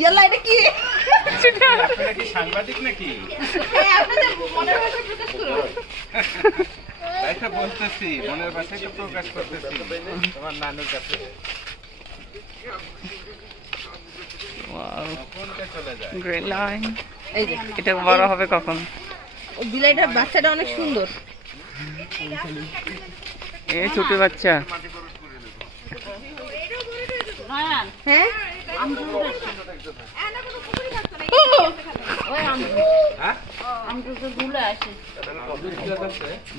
ইয়াল্লা এটা কি? আপনারা কি সাংবাদিক নাকি? আপনাদের মনের ভাষা প্রকাশ করুন। তাই তো বলতেছি, মনের ভাষাই তো প্রকাশ করতেছি তোমার নানুর কাছে। কোনটা চলে যায়? Green line. এই যে এটা বড় হবে কখন? ও বিলাইটার বাচ্চাটা অনেক সুন্দর। এই ছোট বাচ্চা। হ্যাঁ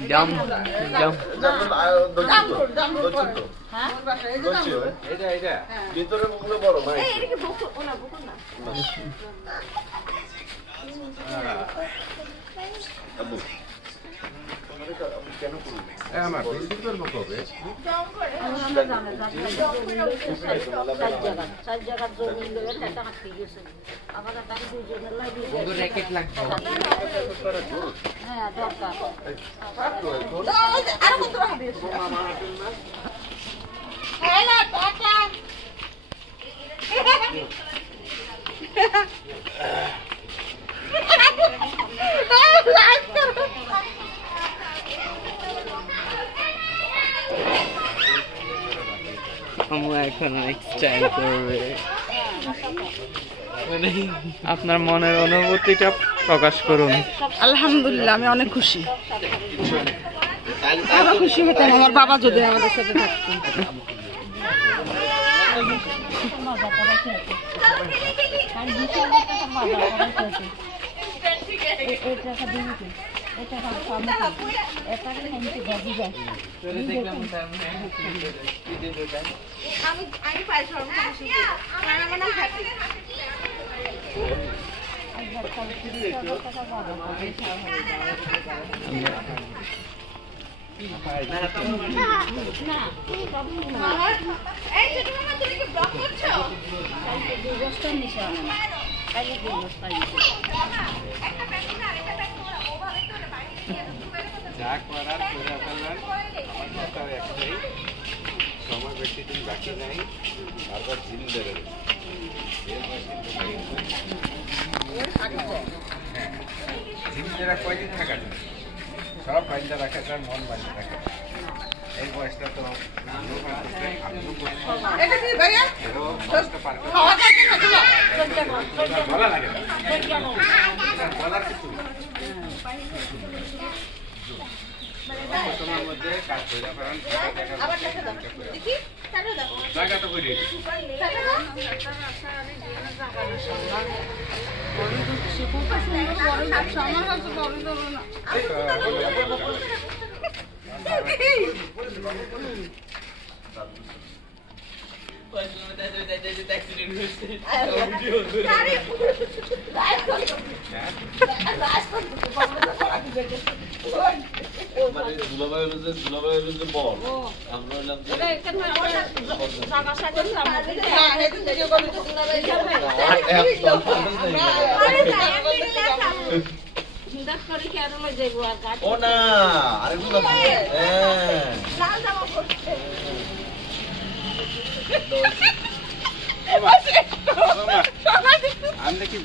জাম জাম ভিতরে মুখগুলো বড় ভাই। আমার বিক্রি করবো কবে? এখন স্টাইল করবে। আপনার মনের অনুভূতিটা প্রকাশ করুন। আলহামদুলিল্লাহ আমি অনেক খুশি। আরো খুশি হতাম আমার বাবা যদি আমাদের সাথে থাকতেন। যা করার করে ফেললাম, আমার কথাও একটাই, সময় বেশি দিন বাকি নাই, বারবার জিম দেবে। জিম দেওয়া কয়দিন থাকা যায়? সব বান্ধা রাখা যায়, মন বান্ধা রাখা যায়। এই বয়সটা তো বলা লাগে না, বলার কিছু তোমার মধ্যে কাজ করে পারেন, জায়গা তো করে আমি দেখি